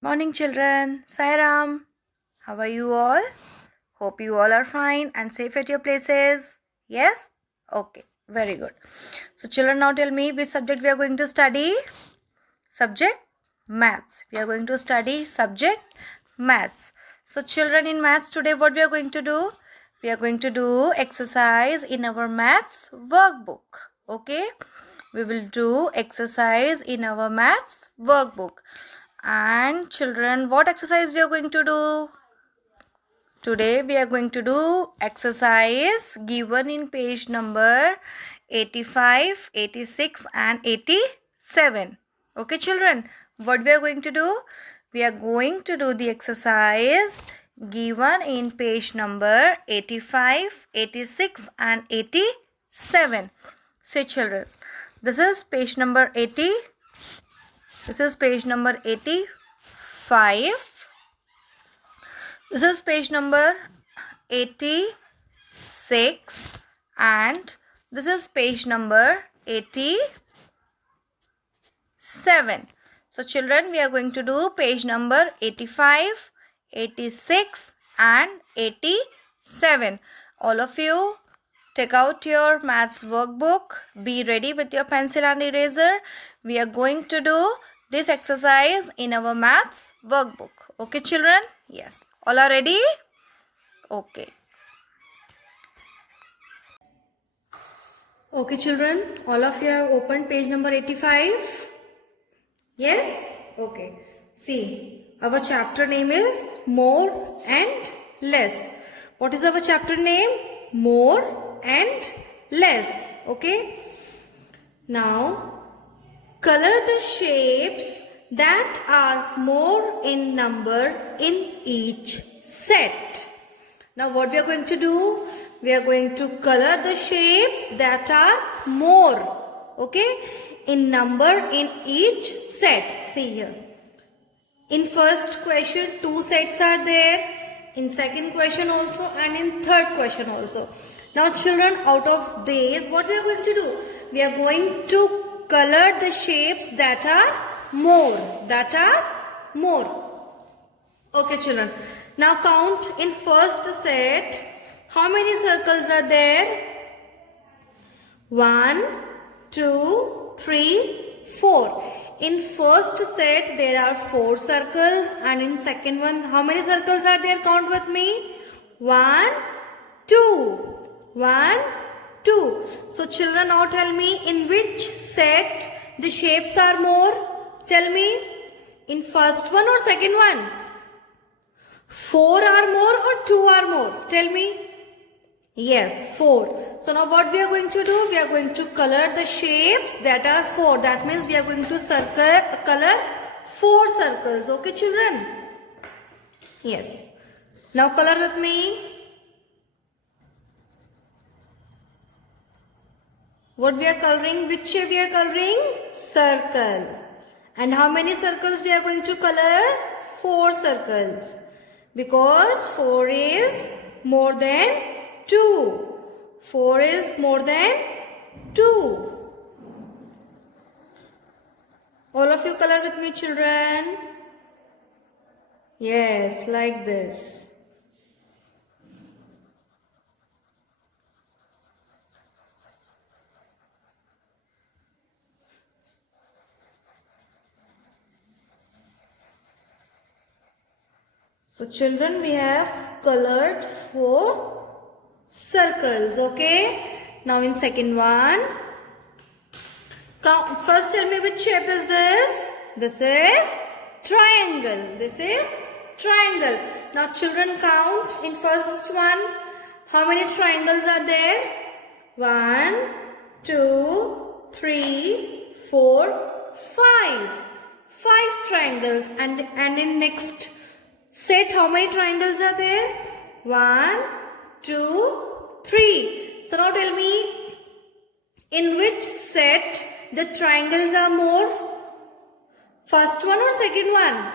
Morning, children. Sai Ram. How are you all? Hope you all are fine and safe at your places. Yes? Okay. Very good. So, children, now tell me which subject we are going to study? Subject? Maths. We are going to study subject maths. So, children, in maths today, what we are going to do? We are going to do exercise in our maths workbook. Okay? We will do exercise in our maths workbook. And children, what exercise we are going to do? Today we are going to do exercise given in page number 85, 86 and 87. Okay children, what we are going to do? We are going to do the exercise given in page number 85, 86 and 87. Say children, this is page number 80. This is page number 85. This is page number 86 and this is page number 87. So children, we are going to do page number 85, 86 and 87. All of you take out your maths workbook. Be ready with your pencil and eraser. We are going to do this exercise in our maths workbook. Okay children? Yes. All are ready? Okay. Okay children, all of you have opened page number 85. Yes? Okay. See, our chapter name is More and Less. What is our chapter name? More and Less. Okay. Now, color the shapes that are more in number in each set. Now what we are going to do? We are going to color the shapes that are more, okay, in number in each set. See here. In first question, 2 sets are there. In second question also and in third question also. Now children, out of these, what we are going to do? We are going to color the shapes that are more. Okay children. Now count in first set. How many circles are there? 1, 2, 3, 4. In first set there are 4 circles and in second one how many circles are there? Count with me. 1, 2. 1, 2. So children, now tell me in which set the shapes are more? Tell me. In first one or second one? 4 are more or 2 are more? Tell me. Yes, 4. So now what we are going to do? We are going to color the shapes that are 4. That means we are going to color 4 circles. Okay children? Yes. Now color with me. What we are coloring? Which shape we are coloring? Circle. And how many circles we are going to color? 4 circles. Because 4 is more than 2. 4 is more than 2. All of you color with me children. Yes, like this. So children, we have colored 4 circles. Okay. Now in second one. First tell me which shape is this? This is triangle. This is triangle. Now children, count in first one. How many triangles are there? 1, 2, 3, 4, 5. 5 triangles. And in next set, how many triangles are there? 1, 2, 3. So now tell me, in which set the triangles are more? First one or second one?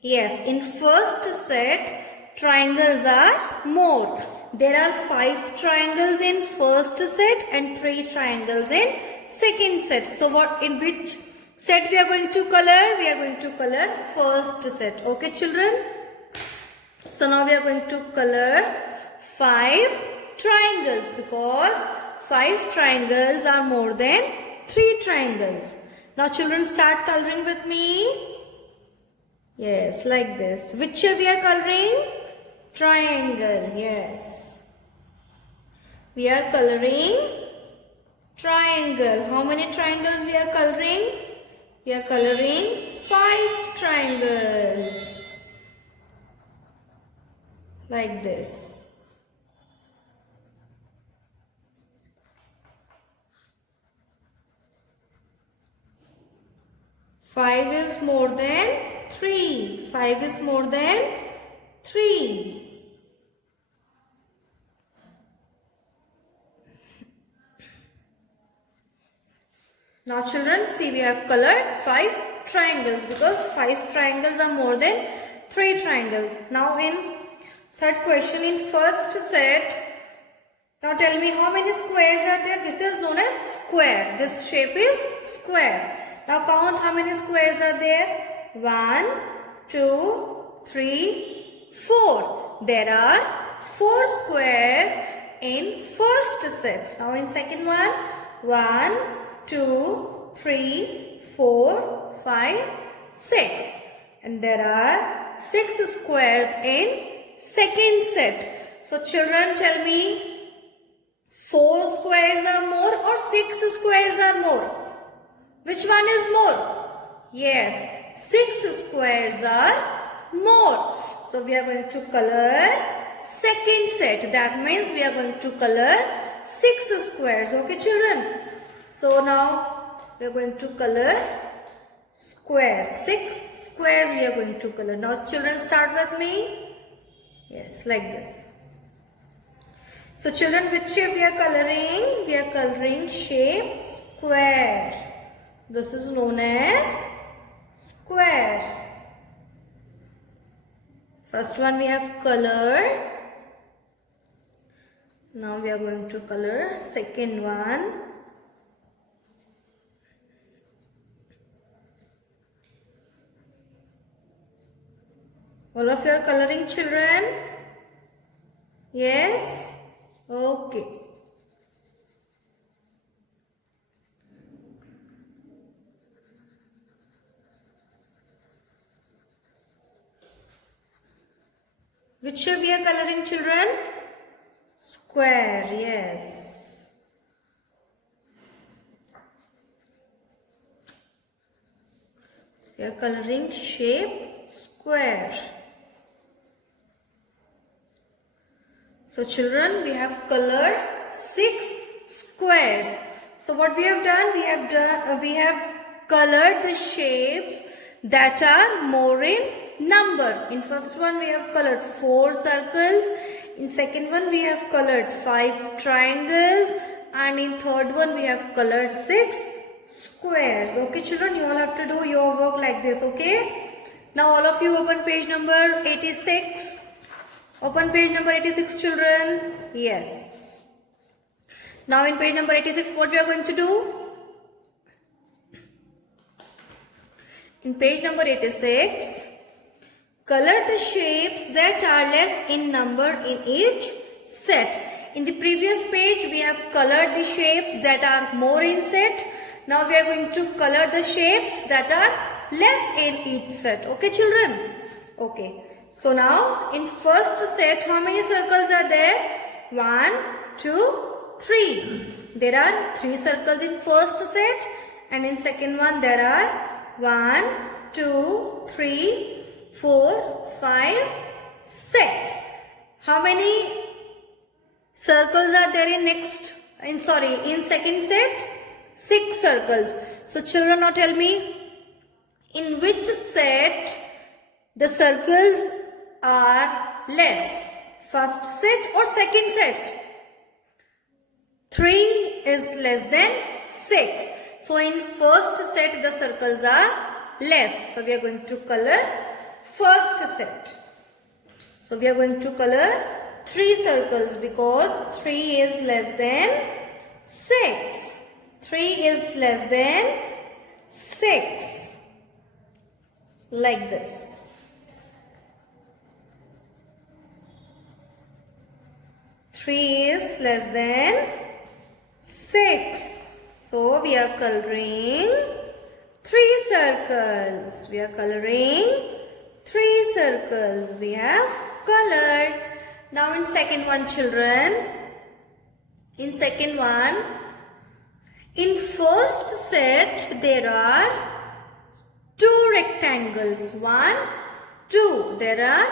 Yes, in first set, triangles are more. There are 5 triangles in first set and 3 triangles in second set. So what, in which set we are going to color first set. Okay children, so now we are going to color 5 triangles because 5 triangles are more than 3 triangles. Now children, start coloring with me. Yes, like this. Which shape we are coloring? Triangle. Yes, we are coloring triangle. How many triangles we are coloring? We are coloring 5 triangles. Like this. Five is more than 3. 5 is more than 3. Now children, see, we have colored 5 triangles because 5 triangles are more than 3 triangles. Now in third question, in first set, now tell me how many squares are there. This is known as square. This shape is square. Now count how many squares are there. 1, 2, 3, 4. There are 4 squares in first set. Now in second one, 1, 2, 3, 4, 5, 6. And there are 6 squares in second set. So children, tell me, 4 squares are more or 6 squares are more? Which one is more? Yes, 6 squares are more. So we are going to color second set. That means we are going to color 6 squares. Okay children? So now we are going to color square. 6 squares we are going to color. Now children, start with me. Yes, like this. So children, which shape we are coloring? We are coloring shape square. This is known as square. First one we have colored. Now we are going to color second one. All of you are coloring, children? Yes? Okay. Which shape we are coloring, children? Square, yes. We are coloring shape square. So children, we have colored 6 squares. So what we have done? We have colored the shapes that are more in number. In first one we have colored 4 circles. In second one we have colored 5 triangles. And in third one we have colored 6 squares. Okay children, you all have to do your work like this. Okay. Now all of you open page number 86. Open page number 86 children. Yes. Now in page number 86 what we are going to do? In page number 86, color the shapes that are less in number in each set. In the previous page we have colored the shapes that are more in set. Now we are going to color the shapes that are less in each set. Okay children? Okay. So now in first set how many circles are there? 1, 2, 3. There are 3 circles in first set and in second one there are 1, 2, 3, 4, 5, 6. How many circles are there in second set? 6 circles. So children, now tell me, in which set the circles are less? First set or second set? 3 is less than 6. So in first set the circles are less. So we are going to color first set. So we are going to color 3 circles because 3 is less than 6. 3 is less than 6. Like this. Three is less than 6. So we are coloring 3 circles. We are coloring 3 circles. We have colored. Now in second one, children. In second one, in first set there are 2 rectangles. 1, 2. There are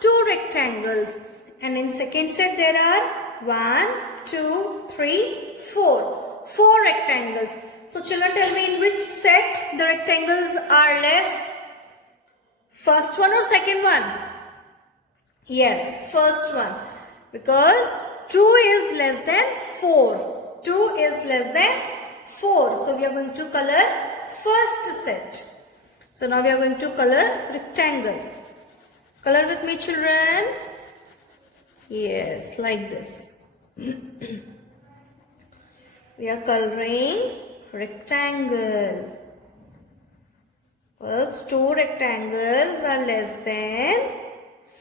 2 rectangles. And in second set there are 1, 2, 3, 4. 4 rectangles. So children, tell me, in which set the rectangles are less? First one or second one? Yes, first one. Because 2 is less than 4. 2 is less than 4. So we are going to color first set. So now we are going to color rectangle. Color with me, children. Yes, like this. We are coloring rectangle. First 2 rectangles are less than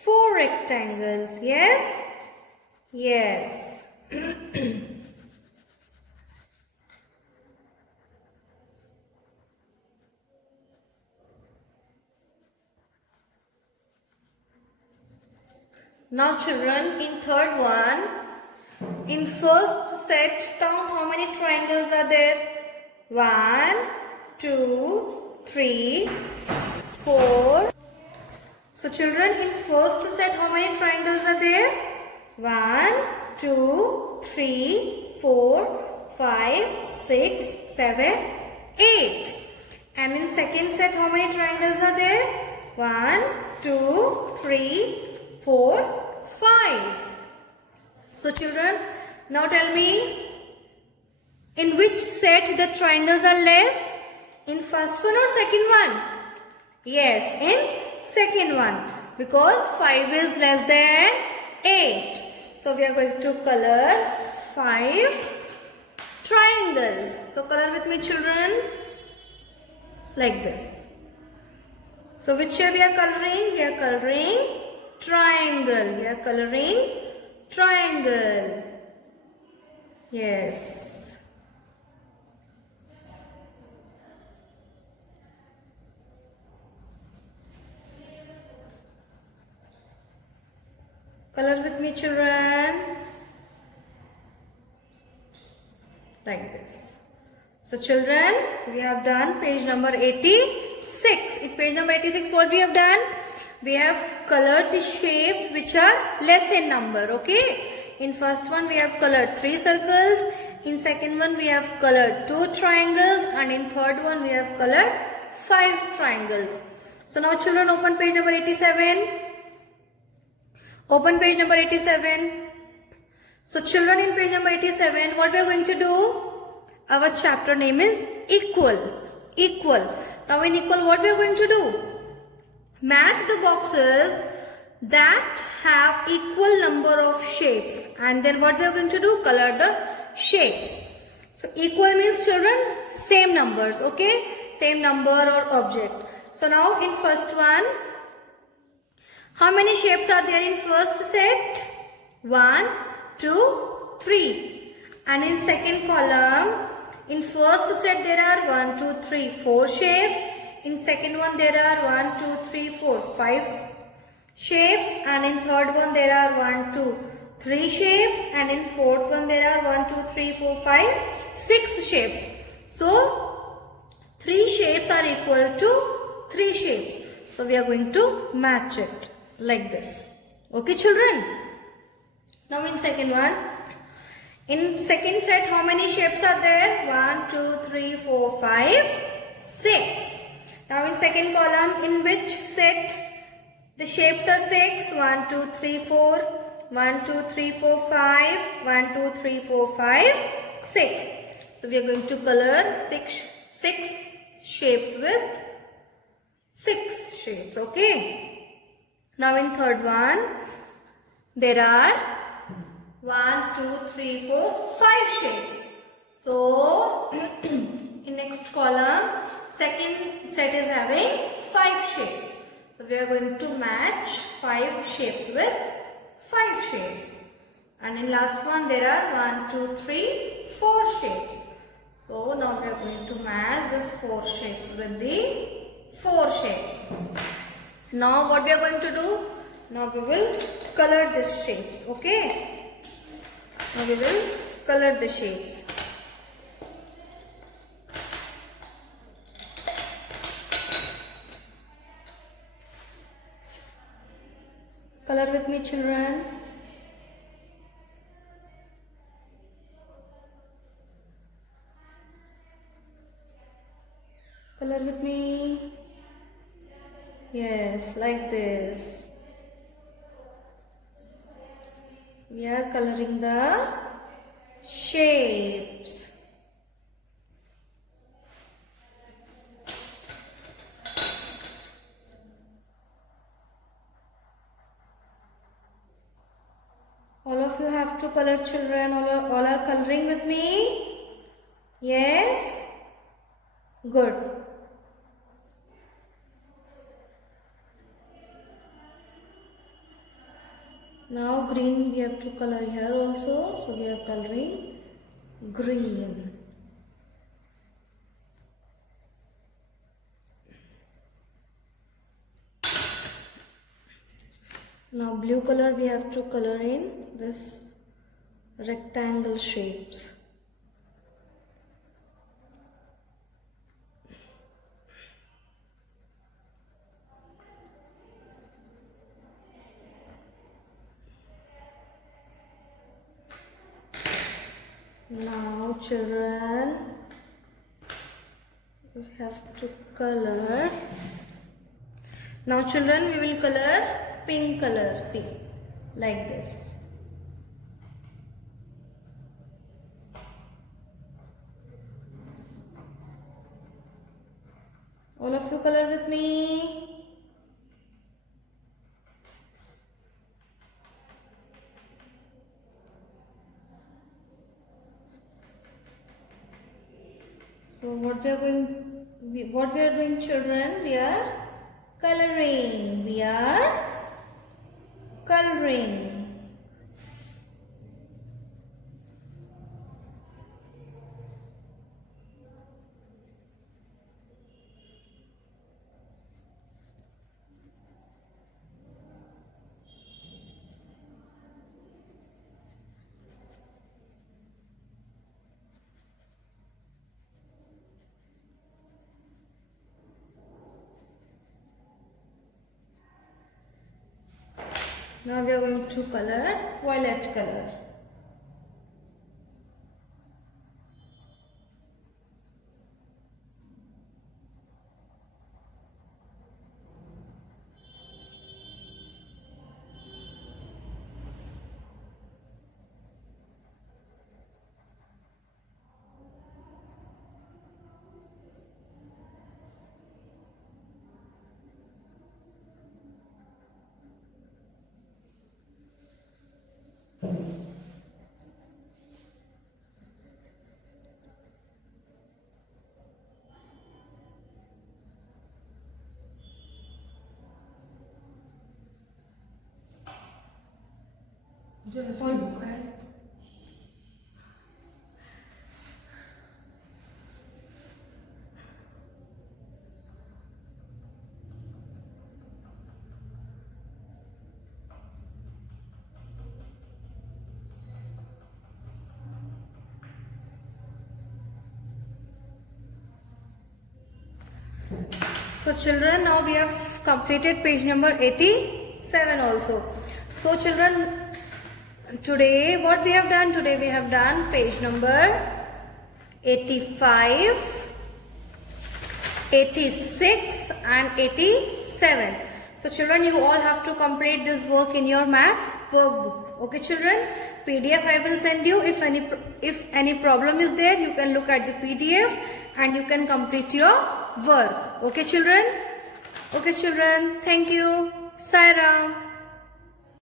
4 rectangles. Yes? Yes. Now children, in third one, in first set, count how many triangles are there. 1, 2, 3, 4. So children, in first set, how many triangles are there? 1, 2, 3, 4, 5, 6, 7, 8. And in second set, how many triangles are there? 1, 2, 3, 4, 5. So children, now tell me, in which set the triangles are less? In first one or second one? Yes, in second one. Because 5 is less than 8. So we are going to color 5 triangles. So color with me, children. Like this. So which shape we are coloring? We are coloring triangle. We are coloring triangle. Yes. Color with me, children. Like this. So children, we have done page number 86. In page number 86, what we have done? We have colored the shapes which are less in number. Okay. In first one we have colored 3 circles. In second one we have colored 2 triangles. And in third one we have colored 5 triangles. So now children, open page number 87. Open page number 87. So children, in page number 87, what we are going to do? Our chapter name is equal. Equal. Now in equal, what we are going to do? Match the boxes that have equal number of shapes. And then what we are going to do? Color the shapes. So equal means, children, same numbers. Okay? Same number or object. So now in first one, how many shapes are there in first set? 1, 2, 3. And in second column, in first set there are 1, 2, 3, 4 shapes. In second one there are 1, 2, 3, 4, 5 shapes. And in third one there are 1, 2, 3 shapes. And in fourth one there are 1, 2, 3, 4, 5, 6 shapes. So 3 shapes are equal to 3 shapes. So we are going to match it like this. Okay, children? Now in second one, in second set, how many shapes are there? 1, 2, 3, 4, 5, 6. Now in second column, in which set the shapes are 6? 1, 2, 3, 4, 1, 2, 3, 4, 5, 1, 2, 3, 4, 5, 6. So we are going to color 6 shapes with 6 shapes. Okay. Now in third one, there are 1, 2, 3, 4, 5 shapes. So in next column, second set is having 5 shapes. So we are going to match 5 shapes with 5 shapes. And in last one there are 1, 2, 3, 4 shapes. So now we are going to match these 4 shapes with the 4 shapes. Now what we are going to do? Now we will color these shapes. Okay. Now we will color the shapes. Color with me, children. Color with me. Yes, like this. We are coloring the shapes. All of you have to color, children. All are coloring with me? Yes? Good. Now green we have to color here also. So we are coloring green. Now blue color we have to color in this rectangle shapes. Now children, we have to color. Now children, we will color pink color. See, like this. All of you color with me. So what we are doing, children? We are coloring. We are coloring. Now we are going to color violet color. So children, now we have completed page number 87 also. So children, today what we have done? Today we have done page number 85, 86 and 87. So children, you all have to complete this work in your maths workbook. Okay children, PDF I will send you. If any problem is there, you can look at the PDF and you can complete your work. Okay children? Okay children, thank you. Sai Ram.